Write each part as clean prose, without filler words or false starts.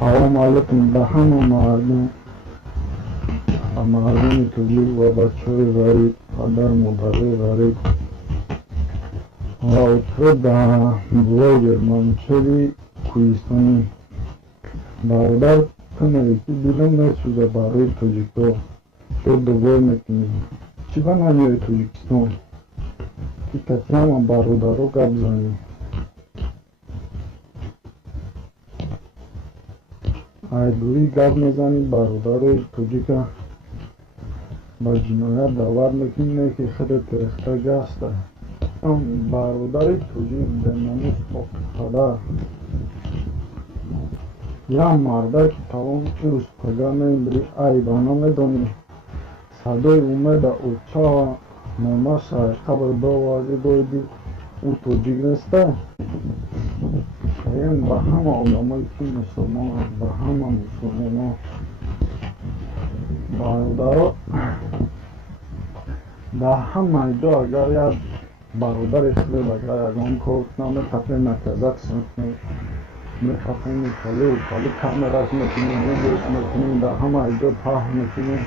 سلام علیکم به همه مردم توجیه و بچه های غریب، پدر مادر غریب و اتره به بلاگر منچری کوهستانی برادر کنه که دیدم نسوزه برای توجیکا تو دوباره میکنی چی به نمیای توجیکستان که کسی همه برادر رو گب زنی ایدوری گب میزنی برادر توجیکا با جنایت داور میکنه که خیلی ترخته گسته برادر توجیک به ناموس پاک یا مرده که تمام روز کجا میبری ایدانا میدونی صدای اومد اوچا ماما سر قبر دوازی دویدی او توجیک نیسته این به همه آدمایی که مسلمان به همه مسلمان برادر در همه جا اگر یک برادر خیلی اگر یکان کار کنه میخواه نکردک سنکنی میخواه کلی کامراز میکنیم ویدیوز میکنیم در همه جا پاه میکنیم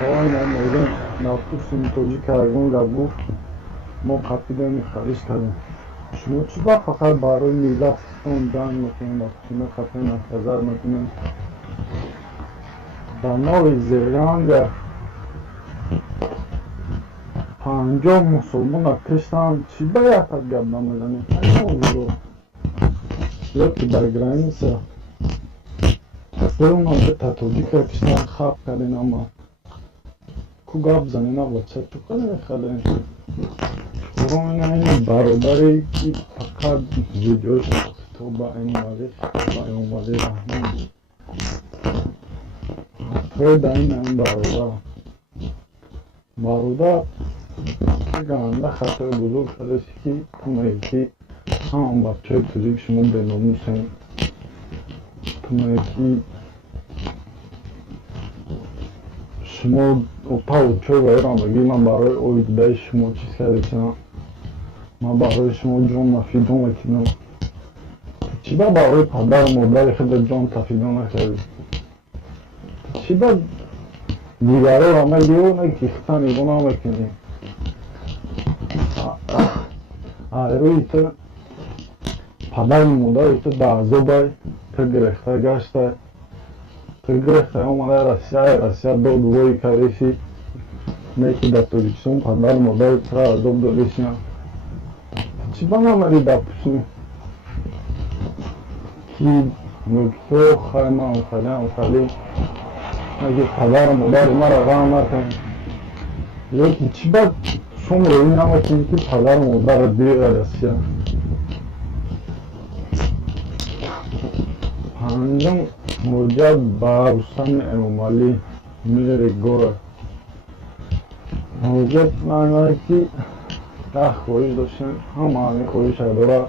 باید میگم نفتوسیم توجیک یکان گفت ما قفیده خریش کردیم شما چی با فقط برای میلت اون جنگ میکنیم وقتی میخواه نکردر میکنیم در نوع زیرانگر 50 مسلمان کشتن چی باید گب نمیزنیم یکی در گرانیسه اون آنجا تطوجی که کشتن خواب کردین اما کو گب زنین آقا چه تو کنه خیلی برون این برادری که فقط ویدیوش تو با این مالی رحمان تو در این برادر گرانده خطر بزرگ شده که تمایی که همون بچه توجیک شما به ناموسین تمایی که شما اتا و چه ویران بگی من برای اویده شما چیز کرده چنم من برای شما جان مفیدون نکنم چی با برای پدر مادر خیلی جان تفیدون نکردی چی با دیگره را میگیو نکیختن ایگو نمیکنی روی تو پدر مادر تو در عذابای تو گرفته گشته تو گرفته اومده رسیه دو دوی کردیشی نیکی در توجیکستان پدر مادر تو را عذاب دادیشی چی با نمیری در پشنی که نکتو خیمه خیلی اگه پدر مادر مرا غم نکنی یکی چی با شما روی نمیکنی که پدر مادر دیگه رسیه پنجم موجب با رستم امالی میره گوره موجب معنی که ده خواهش داشتن همه همه خواهش داره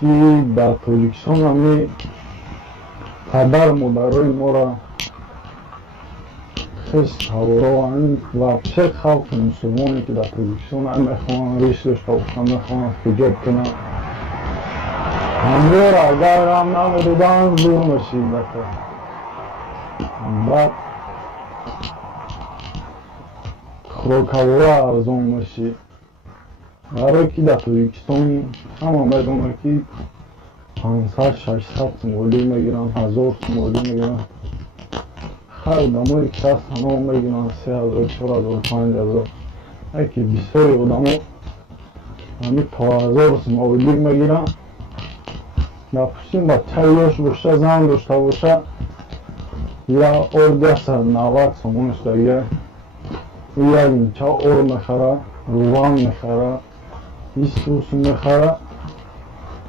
که در توجیکستان همی پدر مادرای ما را خیست هورا و چه خلق مسلمانی که در توجیکستان هم میخوان ریش داشته باشن میخوان حجاب کنن همه را اگر هم نمیدیدن دور میشید بعد خوراک هورا ارزان میشید برای که در توجیکستان همه میدونه که 500-600 سمولی میگیرن 1000 سمولی میگیرن هر دمایی که هست همه میگیرن 3000 4000 5000 یکی بسیاری آدم همی تا 1000 سمولی میگیرن در پشتین بچه یاش باشه زن داشته باشه یا ارده 190 سمونش دیگه و یا اینچه ار میخوره روان میخوره ایستوس میخوره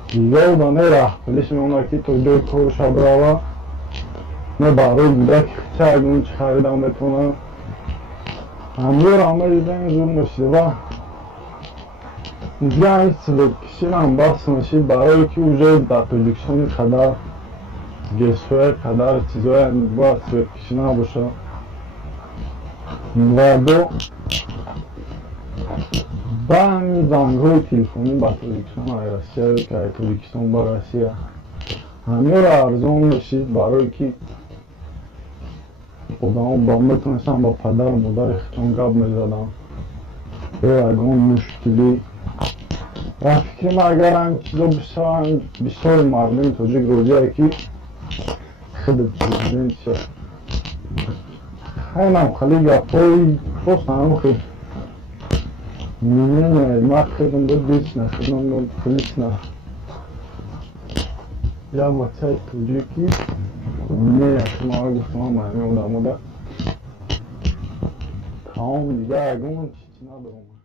دیگه دانه راه پلیش میونه که تو جای کارش براوه نه برای بوده که چه اگه چه خریدم میتونه همه را همه دیدن زور میشه و دیگه این سلوک کشین هم بحث میشه برای که اوجای در توجیکستان قدر گیسوی قدر چیزهای باید سلوک کشین هم باشه و دو با همین زنگهای تلفنی با توجیکستان های رسیه که توجیکستان با رسیه همه رو ارزون بشید برای که خودمون با میتونستم با پدر و مادر خودم گپ میزدم به اگه مشکلی و فکر من اگر هم چیزا بسیار مردم توجه روزه که خود پرزیدنت شد خیلی هم خیلی گپای پست هم خیلی میبینه ما خیلی دو دیش نه خیلی دو پلیس نه یا بچه توجه که نه یکی ما رو گفتم هم همه اون در مورد تمام دیگه اگه من چیزی ندارم